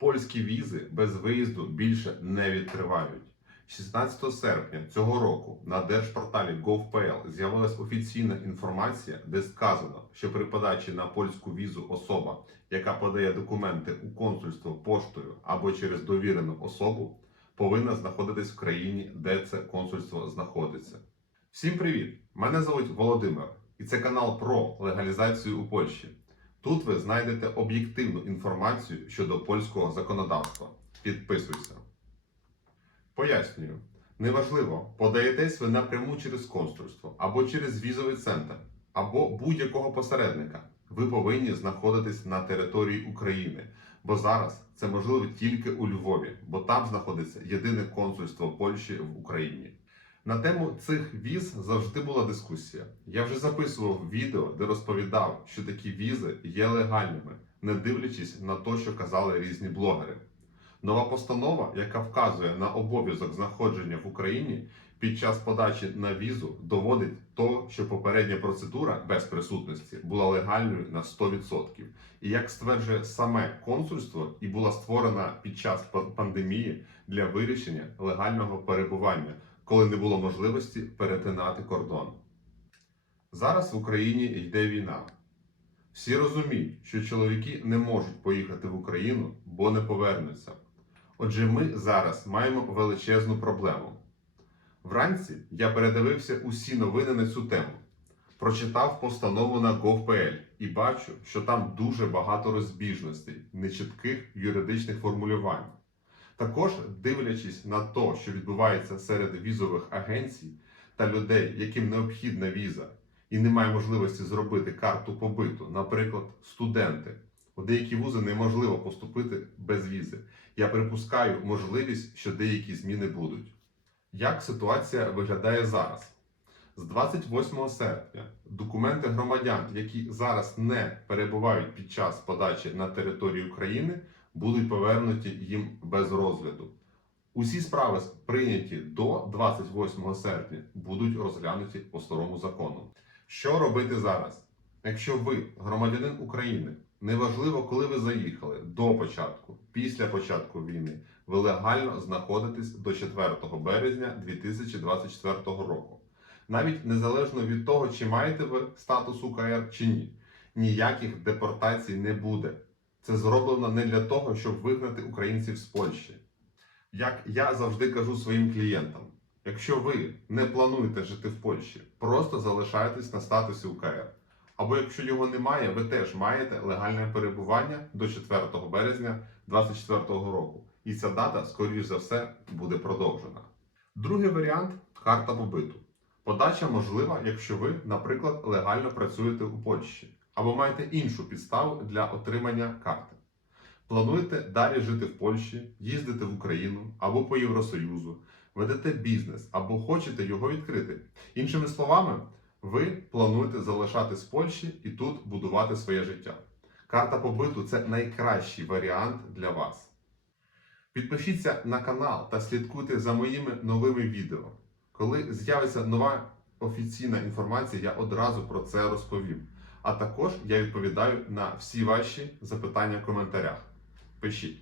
Польські візи без виїзду більше не відкривають. 16 серпня цього року на держпорталі gov.pl з'явилася офіційна інформація, де сказано, що при подачі на польську візу особа, яка подає документи у консульство поштою або через довірену особу, повинна знаходитись в країні, де це консульство знаходиться. Всім привіт! Мене звуть Володимир, і це канал про легалізацію у Польщі. Тут ви знайдете об'єктивну інформацію щодо польського законодавства. Підписуйся. Пояснюю. Неважливо, подаєтесь ви напряму через консульство або через візовий центр, або будь-якого посередника. Ви повинні знаходитись на території України, бо зараз це можливо тільки у Львові, бо там знаходиться єдине консульство Польщі в Україні. На тему цих віз завжди була дискусія. Я вже записував відео, де розповідав, що такі візи є легальними, не дивлячись на те, що казали різні блогери. Нова постанова, яка вказує на обов'язок знаходження в Україні під час подачі на візу, доводить то, що попередня процедура без присутності була легальною на 100%. І як стверджує саме консульство, і була створена під час пандемії для вирішення легального перебування, коли не було можливості перетинати кордон. Зараз в Україні йде війна. Всі розуміють, що чоловіки не можуть поїхати в Україну, бо не повернуться. Отже, ми зараз маємо величезну проблему. Вранці я передивився усі новини на цю тему, прочитав постанову на gov.pl і бачу, що там дуже багато розбіжностей, нечітких юридичних формулювань. Також, дивлячись на те, що відбувається серед візових агенцій та людей, яким необхідна віза, і немає можливості зробити карту побиту, наприклад, студенти. У деякі вузи неможливо поступити без візи. Я припускаю можливість, що деякі зміни будуть. Як ситуація виглядає зараз? З 28 серпня документи громадян, які зараз не перебувають під час подачі на територію України, будуть повернуті їм без розгляду. Усі справи, прийняті до 28 серпня, будуть розглянуті по старому закону. Що робити зараз? Якщо ви громадянин України, неважливо, коли ви заїхали до початку, після початку війни, ви легально знаходитесь до 4 березня 2024 року. Навіть незалежно від того, чи маєте ви статус УКР чи ні, ніяких депортацій не буде. Це зроблено не для того, щоб вигнати українців з Польщі. Як я завжди кажу своїм клієнтам, якщо ви не плануєте жити в Польщі, просто залишайтесь на статусі УКР. Або якщо його немає, ви теж маєте легальне перебування до 4 березня 2024 року. І ця дата, скоріш за все, буде продовжена. Другий варіант карта побиту. Подача можлива, якщо ви, наприклад, легально працюєте у Польщі або маєте іншу підставу для отримання карти. Плануєте далі жити в Польщі, їздити в Україну або по Євросоюзу, ведете бізнес або хочете його відкрити. Іншими словами, ви плануєте залишатись в Польщі і тут будувати своє життя. Карта побиту це найкращий варіант для вас. Підпишіться на канал та слідкуйте за моїми новими відео. Коли з'явиться нова офіційна інформація, я одразу про це розповім. А також я відповідаю на всі ваші запитання в коментарях. Пишіть.